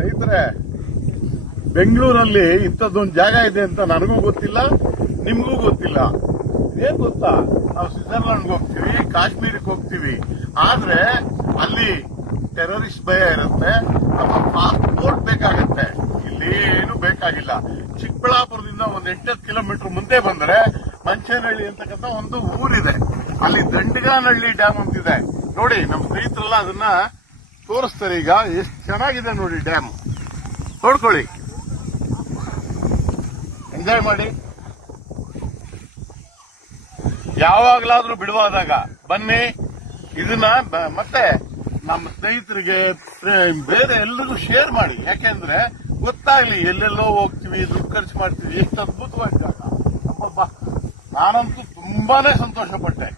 ಸ್ನೇಹಿತರೆ, ಬೆಂಗಳೂರಲ್ಲಿ ಇಂಥದ್ದೊಂದು ಜಾಗ ಇದೆ ಅಂತ ನನಗೂ ಗೊತ್ತಿಲ್ಲ, ನಿಮಗೂ ಗೊತ್ತಿಲ್ಲ. ಏನ್ ಗೊತ್ತಾ? ನಾವು ಸ್ವಿಟ್ಜರ್ಲೆಂಡ್ಗೆ ಹೋಗ್ತೀವಿ, ಕಾಶ್ಮೀರಕ್ಕೆ ಹೋಗ್ತೀವಿ. ಆದ್ರೆ ಅಲ್ಲಿ ಟೆರರಿಸ್ಟ್ ಭಯ ಇರುತ್ತೆ, ನಮ್ಮ ಪಾಸ್ಪೋರ್ಟ್ ಬೇಕಾಗುತ್ತೆ. ಇಲ್ಲಿ ಏನು ಬೇಕಾಗಿಲ್ಲ. ಚಿಕ್ಕಬಳ್ಳಾಪುರದಿಂದ ಒಂದ್ ಎಂಟತ್ತು ಕಿಲೋಮೀಟರ್ ಮುಂದೆ ಬಂದ್ರೆ ಮಂಚೇನಹಳ್ಳಿ ಅಂತಕ್ಕಂಥ ಒಂದು ಊರಿದೆ. ಅಲ್ಲಿ ದಂಡಗಾನಹಳ್ಳಿ ಡ್ಯಾಮ್ ಅಂತಿದೆ. ನೋಡಿ, ನಮ್ಮ ಸ್ನೇಹಿತರೆಲ್ಲ ಅದನ್ನ ತೋರಿಸ್ತಾರೆ ಈಗ. ಎಷ್ಟು ಚೆನ್ನಾಗಿದೆ ನೋಡಿ ಡ್ಯಾಮ್. ನೋಡ್ಕೊಳ್ಳಿ ಎಂಜಾಯ್ ಮಾಡಿ. ಯಾವಾಗಲಾದರೂ ಬಿಡುವಾದಾಗ ಬನ್ನಿ. ಇದನ್ನ ಮತ್ತೆ ನಮ್ಮ ಸ್ನೇಹಿತರಿಗೆ ಬೇರೆ ಎಲ್ಲರಿಗೂ ಶೇರ್ ಮಾಡಿ. ಯಾಕೆಂದ್ರೆ ಗೊತ್ತಾಗ್ಲಿ ಎಲ್ಲೆಲ್ಲೋ ಹೋಗ್ತೀವಿ, ದುಡ್ಡು ಖರ್ಚು ಮಾಡ್ತೀವಿ. ಎಷ್ಟು ಅದ್ಭುತವಾಗಿ ಜಾಗ. ನಾನಂತೂ ತುಂಬಾನೇ ಸಂತೋಷ ಪಟ್ಟೆ